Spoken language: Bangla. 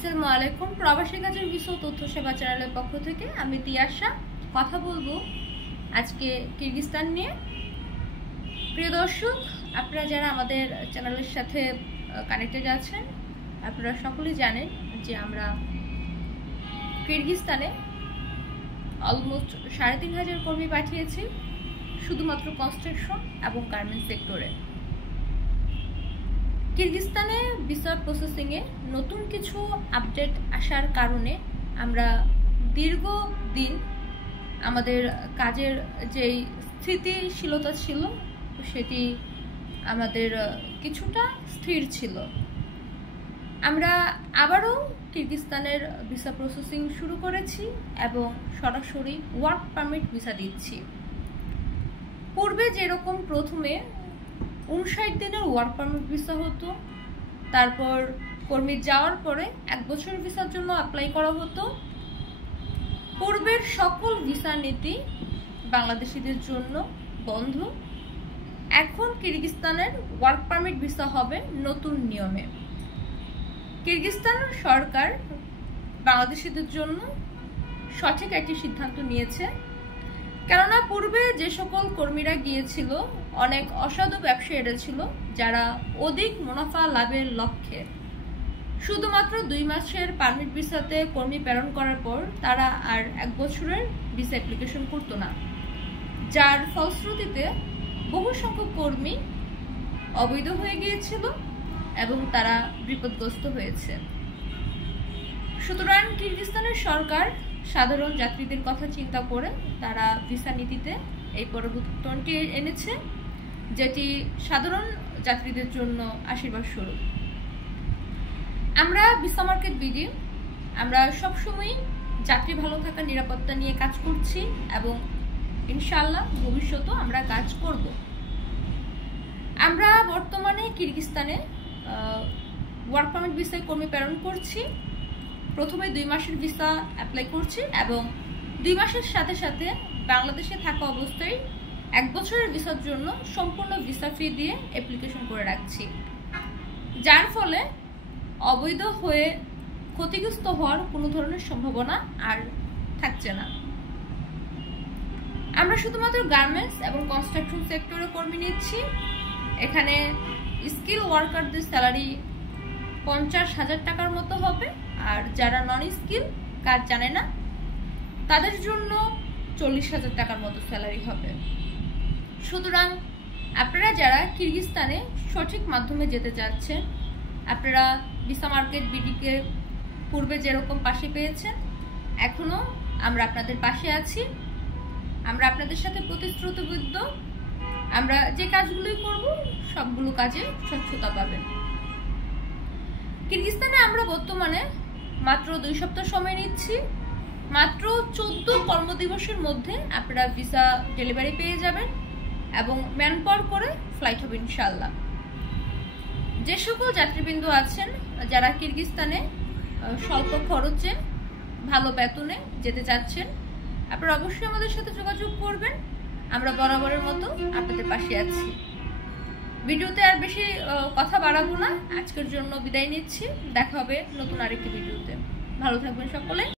আসসালামু আলাইকুম। প্রবাসী কাজের ভিসা তথ্য সেবা চ্যানেলের পক্ষ থেকে আমি তিয়াশা কথা বলবো আজকে কিরগিজস্তান নিয়ে। প্রিয় দর্শক, আপনারা যারা আমাদের চ্যানেলের সাথে কানেক্টেড আছেন, আপনারা সকলেই জানেন যে আমরা কিরগিজস্তানে অলমোস্ট ৩,৫০০ কর্মী পাঠিয়েছি শুধুমাত্র কনস্ট্রাকশন এবং গার্মেন্টস সেক্টরে। কিরগিজস্তানে ভিসা প্রসেসিংয়ে নতুন কিছু আপডেট আসার কারণে আমরা দীর্ঘদিন আমাদের কাজের যেই স্থিতিশীলতা ছিল সেটি আমাদের কিছুটা স্থির ছিল। আমরা আবারও কিরগিজস্তানের ভিসা প্রসেসিং শুরু করেছি এবং সরাসরি ওয়ার্ক পারমিট ভিসা দিচ্ছি। পূর্বে যেরকম প্রথমে 59 দিনের ওয়ার্ক পারমিট ভিসা হতো, তারপর কর্মী যাওয়ার পরে 1 বছরের ভিসার জন্য অ্যাপ্লাই করা হতো। পূর্বের সকল ভিসা নীতি বাংলাদেশিদের জন্য বন্ধ। এখন কিরগিজস্তানের ওয়ার্ক পারমিট ভিসা হবে নতুন নিয়মে। কিরগিজস্তান সরকার বাংলাদেশিদের জন্য সঠিক একটি সিদ্ধান্ত নিয়েছে, কেননা পূর্বে যে সকল কর্মীরা গিয়েছিল অনেক অসাধু ব্যবসায়ীরা ছিল যারা অধিক মুনাফা লাভের লক্ষ্যে শুধুমাত্র 2 মাসের পারমিট ভিসাতে কর্মী প্রেরণ করার পর তারা আর 1 বছরের ভিসা অ্যাপ্লিকেশন করতো না, যার ফলশ্রুতিতে বহু সংখ্যক কর্মী অবৈধ হয়ে গিয়েছিল এবং তারা বিপদগ্রস্ত হয়েছে। সুতরাং কিরগিজস্তানের সরকার সাধারণ যাত্রীদের কথা চিন্তা করে তারা ভিসা নীতিতে এই পরিবর্তনটি এনেছে, যেটি সাধারণ যাত্রীদের জন্য আশীর্বাদ স্বরূপ। আমরা ভিসা মার্কেট বিডি আমরা সবসময় যাত্রী ভালো থাকার নিরাপত্তা নিয়ে কাজ করছি এবং ইনশাআল্লাহ ভবিষ্যতেও আমরা কাজ করব। আমরা বর্তমানে কিরগিজস্তানে ওয়ার্ক পারমিট ভিসায় কর্মী প্রেরণ করছি। প্রথমে 2 মাসের ভিসা অ্যাপ্লাই করছি এবং 2 মাসের সাথে সাথে বাংলাদেশে থাকা অবস্থায় 1 বছরের ভিসার জন্য সম্পূর্ণ ভিসা ফি দিয়ে অ্যাপ্লিকেশন করে রাখছি, যার ফলে অবৈধ হয়ে ক্ষতিগ্রস্ত হওয়ার কোনো ধরনের সম্ভাবনা আর থাকছে না। আমরা শুধুমাত্র গার্মেন্টস এবং কনস্ট্রাকশন সেক্টরে কর্মী নিচ্ছি। এখানে স্কিল ওয়ার্কারদের স্যালারি 50,000 টাকার মতো হবে, আর যারা নন স্কিল কাজ জানে না তাদের জন্য 40,000 টাকার মতো স্যালারি হবে। সুতরাং আপনারা যারা কিরগিজস্তানে সঠিক মাধ্যমে যেতে চাচ্ছেন, আপনারা ভিসা মার্কেট বিডিকে পূর্বে যেরকম পাশে পেয়েছেন, এখনো আমরা আপনাদের পাশে আছি। আমরা আপনাদের সাথে প্রতিশ্রুতিবদ্ধ। আমরা যে কাজগুলোই করব সবগুলো কাজে স্বচ্ছতা পাবেন। কিরগিজস্তানে আমরা বর্তমানে মাত্র 2 সপ্তাহ সময় নিচ্ছি। মাত্র 14 কর্মদিবসের মধ্যে আপনারা ভিসা ডেলিভারি পেয়ে যাবেন এবং ম্যানপাওয়ার করে ফ্লাইট হবে ইনশাআল্লাহ। যে সকল যাত্রীবৃন্দ আছেন যারা কিরগিজস্তানে স্বল্প খরচে ভালো বেতনে যেতে চাচ্ছেন, আপনারা অবশ্যই আমাদের সাথে যোগাযোগ করবেন। আমরা বরাবরের মতো আপনাদের পাশে আছি। ভিডিওতে আর বেশি কথা বাড়াবো না, আজকের জন্য বিদায় নিচ্ছি। দেখা হবে নতুন আরেকটি ভিডিওতে। ভালো থাকবেন সকলে।